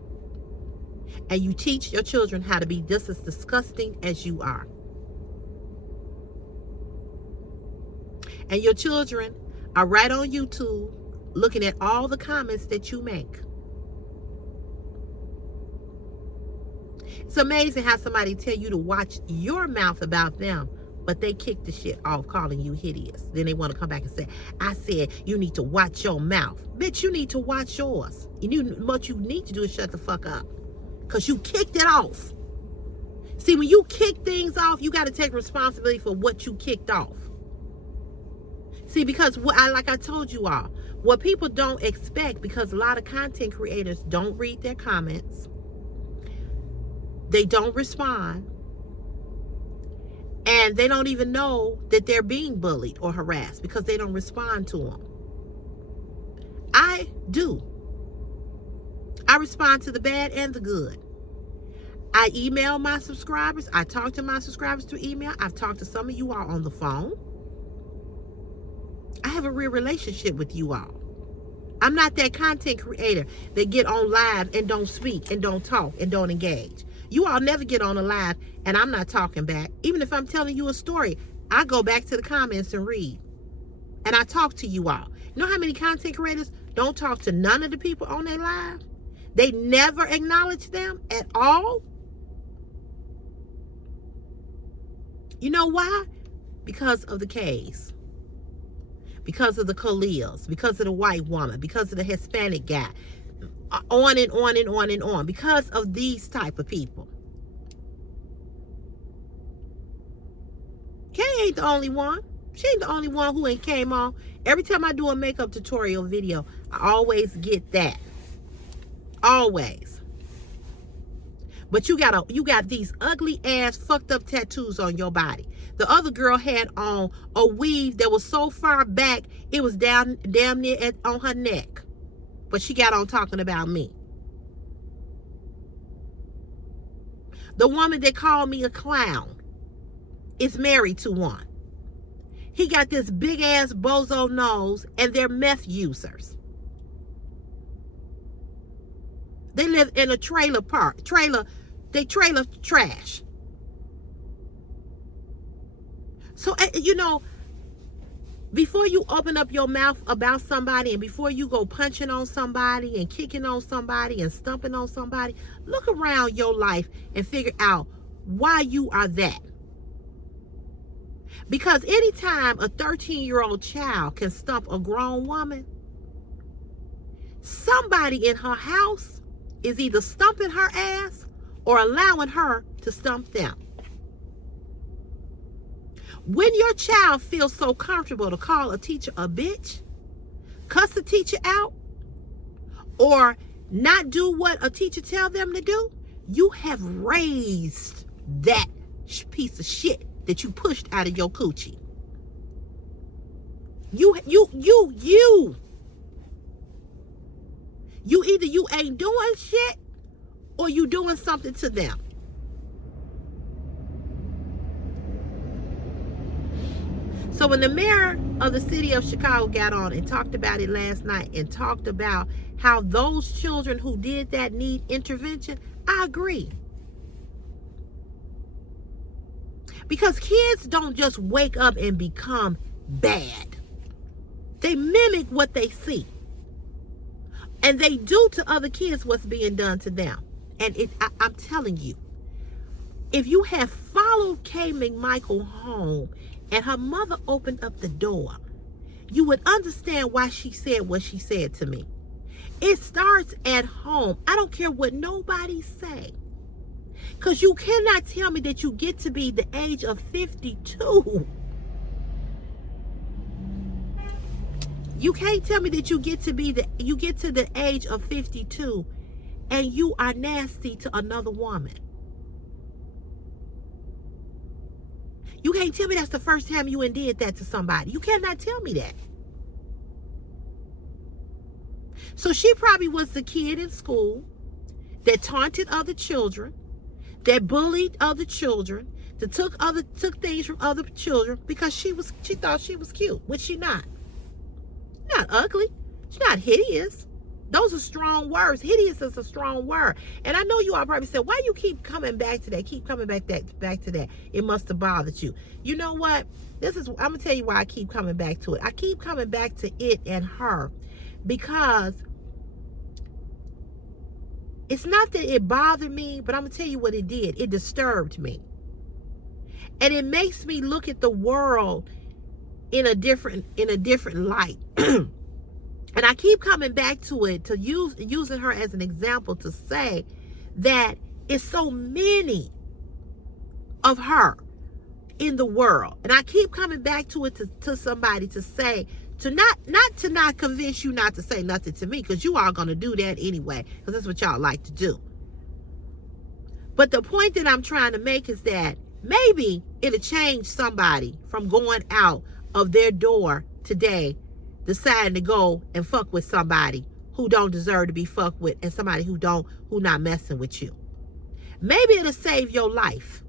And you teach your children how to be just as disgusting as you are. And your children are right on YouTube looking at all the comments that you make. It's amazing how somebody tell you to watch your mouth about them, but they kick the shit off calling you hideous. Then they want to come back and say, I said you need to watch your mouth. Bitch, you need to watch yours. What you need to do is shut the fuck up. Because you kicked it off. See, when you kick things off, you got to take responsibility for what you kicked off. See, because like I told you all, what people don't expect, because a lot of content creators don't read their comments. They don't respond. And they don't even know that they're being bullied or harassed because they don't respond to them. I do. I respond to the bad and the good. I email my subscribers. I talk to my subscribers through email. I've talked to some of you all on the phone. I have a real relationship with you all. I'm not that content creator that get on live and don't speak and don't talk and don't engage. You all never get on a live and I'm not talking back. Even if I'm telling you a story, I go back to the comments and read. And I talk to you all. You know how many content creators don't talk to none of the people on their live? They never acknowledge them at all. You know why? Because of the K's. because of the Khalils, because of the white woman, because of the Hispanic guy, on and on and on and on, because of these type of people. Kay ain't the only one. She ain't the only one who ain't came on. Every time I do a makeup tutorial video, I always get that. Always. But you got these ugly ass fucked up tattoos on your body. The other girl had on a weave that was so far back it was damn near on her neck. But she got on talking about me. The woman that called me a clown is married to one. He got this big ass bozo nose, and they're meth users. They live in a trailer park. They trailer trash. So, you know, before you open up your mouth about somebody, and before you go punching on somebody and kicking on somebody and stumping on somebody, look around your life and figure out why you are that. Because anytime a 13-year-old child can stump a grown woman, somebody in her house is either stumping her ass or allowing her to stump them. When your child feels so comfortable to call a teacher a bitch, cuss a teacher out, or not do what a teacher tells them to do, you have raised that piece of shit that you pushed out of your coochie. You either you ain't doing shit or you doing something to them. So when the mayor of the city of Chicago got on and talked about it last night and talked about how those children who did that need intervention, I agree. Because kids don't just wake up and become bad. They mimic what they see. And they do to other kids what's being done to them. And I'm telling you, if you have followed Kay McMichael home and her mother opened up the door, you would understand why she said what she said to me. It starts at home. I don't care what nobody say. Because you cannot tell me that you get to be the age of 52. You can't tell me that you get to the age of 52 and you are nasty to another woman. You can't tell me that's the first time you did that to somebody. You cannot tell me that. So she probably was the kid in school that taunted other children, that bullied other children, that took things from other children because she thought she was cute, which she not. Not ugly. She's not hideous. Those are strong words. Hideous is a strong word. And I know you all probably said, why you keep coming back to that? Keep coming back to that. It must have bothered you. You know what? I'm going to tell you why I keep coming back to it. I keep coming back to it and her because it's not that it bothered me, but I'm going to tell you what it did. It disturbed me. And it makes me look at the world in a different light. And I keep coming back to it, to using her as an example to say that it's so many of her in the world. And I keep coming back to it to somebody to say, to not convince you not to say nothing to me, because you are going to do that anyway, because that's what y'all like to do. But the point that I'm trying to make is that maybe it'll change somebody from going out of their door today deciding to go and fuck with somebody who don't deserve to be fucked with, and somebody who not messing with you. Maybe it'll save your life.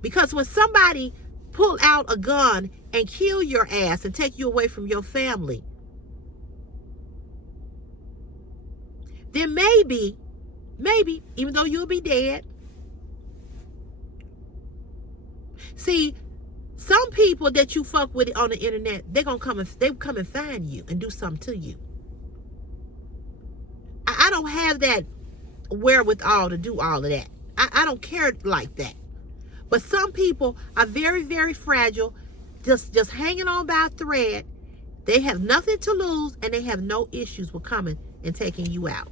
Because when somebody pull out a gun and kill your ass and take you away from your family, then maybe, even though you'll be dead. See, some people that you fuck with on the internet, they come and find you and do something to you. I don't have that wherewithal to do all of that. I don't care like that. But some people are very, very fragile, just hanging on by a thread, They have nothing to lose, and they have no issues with coming and taking you out.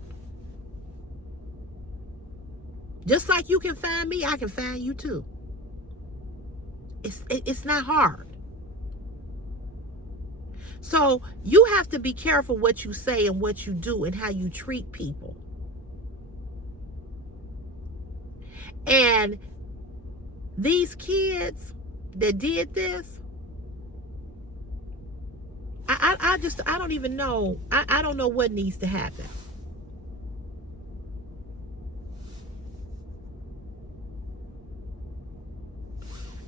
Just like you can find me, I can find you too. It's not hard. So you have to be careful what you say and what you do and how you treat people. And these kids that did this, I don't even know. I don't know what needs to happen.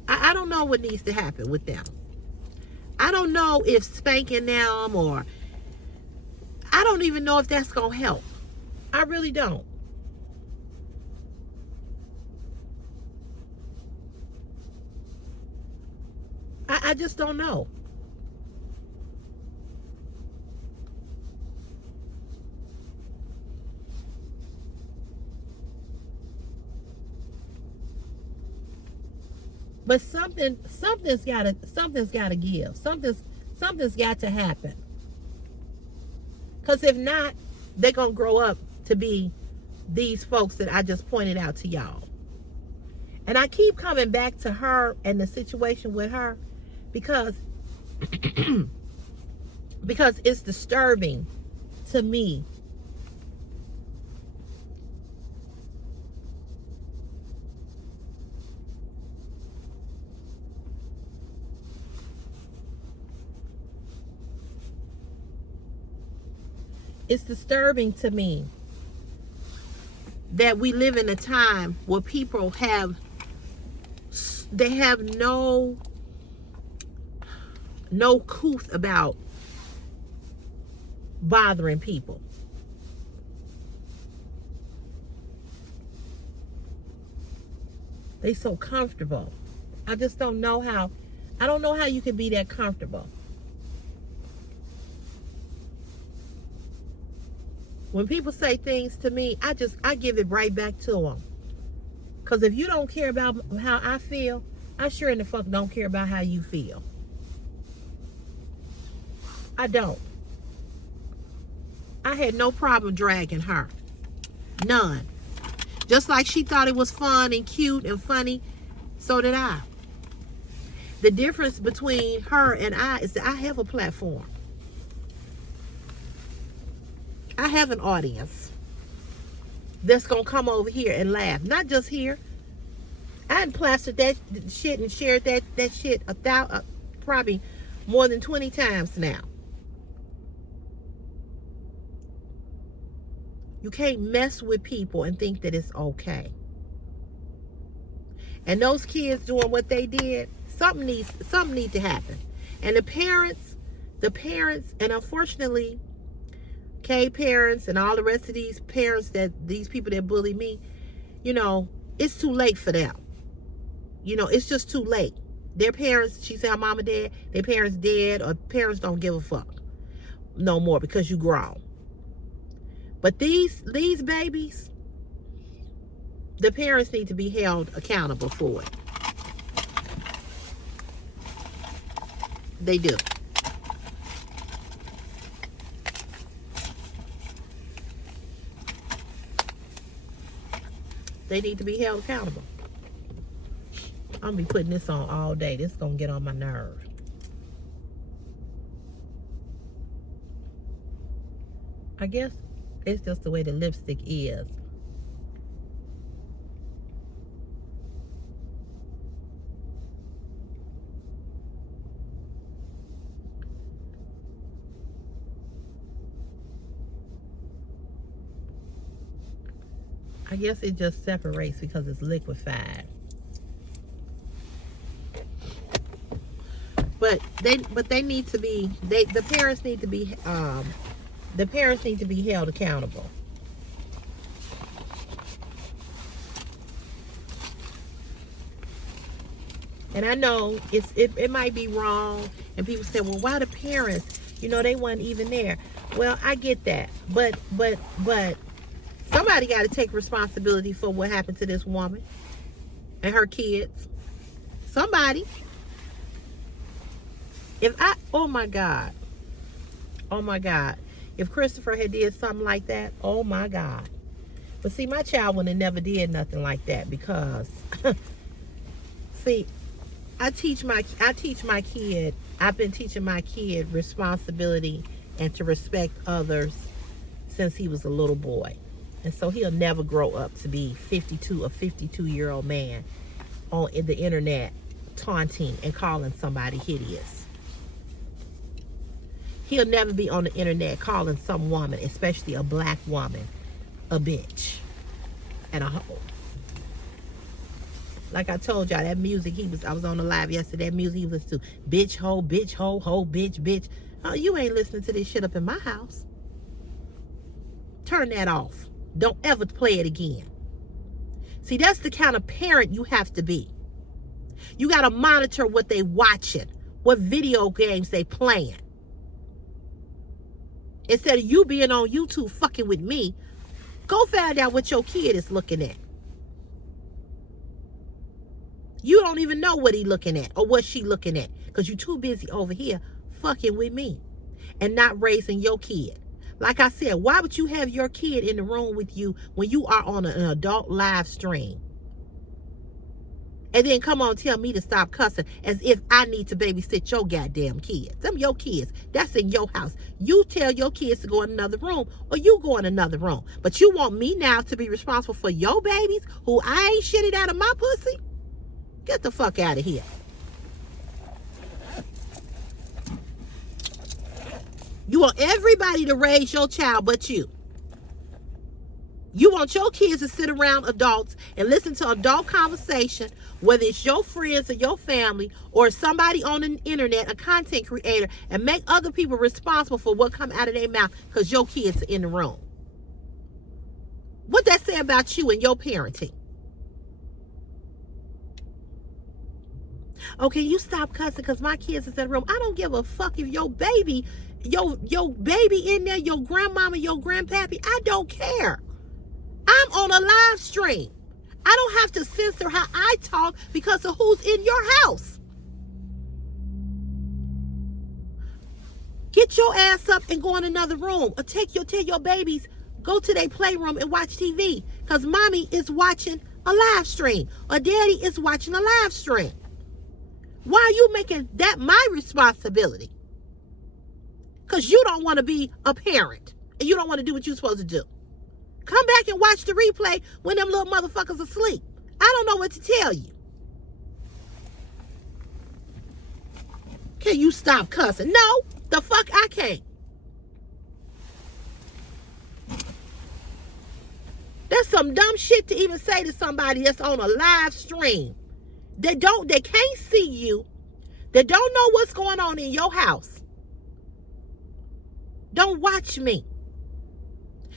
I don't know what needs to happen with them. I don't know if spanking them, or I don't even know if that's going to help. I really don't. I just don't know. But something's gotta give. Something's got to happen. Because if not, they're gonna grow up to be these folks that I just pointed out to y'all. And I keep coming back to her and the situation with her because because it's disturbing to me. It's disturbing to me that we live in a time where people have no couth about bothering people. They so comfortable. I just don't know how. I don't know how you can be that comfortable. When people say things to me, I give it right back to them. Because if you don't care about how I feel, I sure in the fuck don't care about how you feel. I don't. I had no problem dragging her. None. Just like she thought it was fun and cute and funny, so did I. The difference between her and I is that I have a platform. I have an audience that's going to come over here and laugh. Not just here. I done plastered that shit and shared that shit probably more than 20 times now. You can't mess with people and think that it's okay. And those kids doing what they did, something needs to happen. And the parents, and unfortunately, parents and all the rest of these parents, these people that bully me, it's too late for them. It's just too late. Their parents, she said her mama dead, their parents dead, or parents don't give a fuck no more because you grown. But these babies, the parents need to be held accountable for it. They do. They need to be held accountable. I'm going to be putting this on all day. This is going to get on my nerve. I guess it's just the way the lipstick is. I guess it just separates because it's liquefied. But they need to be, the parents need to be held accountable. And I know it might be wrong, and people say, well, why the parents? They weren't even there. Well, I get that, but somebody got to take responsibility for what happened to this woman and her kids. Somebody. Oh my God. Oh my God. If Christopher had did something like that, oh my God. But see, my child would have never did nothing like that because, see, I teach my kid, I've been teaching my kid responsibility and to respect others since he was a little boy. And so he'll never grow up to be a 52-year-old man on the internet taunting and calling somebody hideous. He'll never be on the internet calling some woman, especially a black woman, a bitch and a hoe. Like I told y'all, that music I was on the live yesterday, that music he was to, bitch, hoe, bitch, bitch. Oh, you ain't listening to this shit up in my house. Turn that off. Don't ever play it again. See, that's the kind of parent you have to be. You got to monitor what they watching, what video games they playing. Instead of you being on YouTube fucking with me, go find out what your kid is looking at. You don't even know what he looking at or what she looking at because you're too busy over here fucking with me and not raising your kid. Like I said, why would you have your kid in the room with you when you are on an adult live stream? And then come on, tell me to stop cussing as if I need to babysit your goddamn kids. Them your kids. That's in your house. You tell your kids to go in another room or you go in another room. But you want me now to be responsible for your babies who I ain't shitted out of my pussy? Get the fuck out of here. You want everybody to raise your child but you. You want your kids to sit around adults and listen to adult conversation, whether it's your friends or your family or somebody on the internet, a content creator, and make other people responsible for what come out of their mouth because your kids are in the room. What that say about you and your parenting? Okay, you stop cussing because my kids is in the room. I don't give a fuck if your baby in there, your grandmama, your grandpappy, I don't care. I'm on a live stream. I don't have to censor how I talk because of who's in your house. Get your ass up and go in another room or tell your babies, go to their playroom and watch TV because mommy is watching a live stream or daddy is watching a live stream. Why are you making that my responsibility? Because you don't want to be a parent and you don't want to do what you're supposed to do. Come back and watch the replay when them little motherfuckers asleep. I don't know what to tell you. Can you stop cussing? No, the fuck I can't. That's some dumb shit to even say to somebody that's on a live stream. They can't see you. They don't know what's going on in your house. Don't watch me.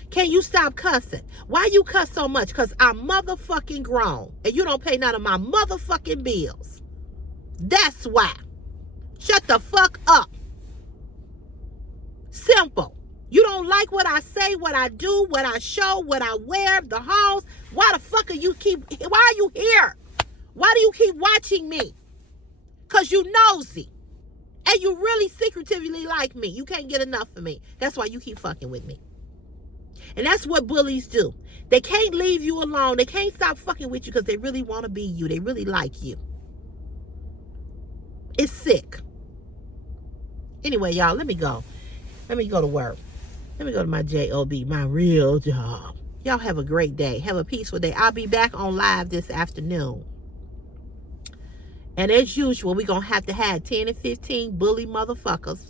Can you stop cussing? Why you cuss so much? Because I'm motherfucking grown. And you don't pay none of my motherfucking bills. That's why. Shut the fuck up. Simple. You don't like what I say, what I do, what I show, what I wear, the halls. Why the fuck are you here? Why do you keep watching me? Because you nosy. And you really secretively like me. You can't get enough of me. That's why you keep fucking with me. And that's what bullies do. They can't leave you alone. They can't stop fucking with you because they really want to be you. They really like you. It's sick. Anyway, y'all, let me go. Let me go to work. Let me go to my job, my real job. Y'all have a great day. Have a peaceful day. I'll be back on live this afternoon. And as usual, we're going to have 10 and 15 bully motherfuckers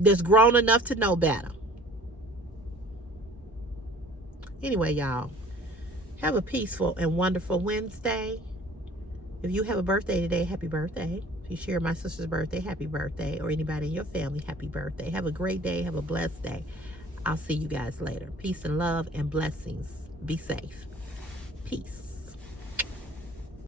that's grown enough to know better. Anyway, y'all, have a peaceful and wonderful Wednesday. If you have a birthday today, happy birthday. If you share my sister's birthday, happy birthday. Or anybody in your family, happy birthday. Have a great day. Have a blessed day. I'll see you guys later. Peace and love and blessings. Be safe. Peace.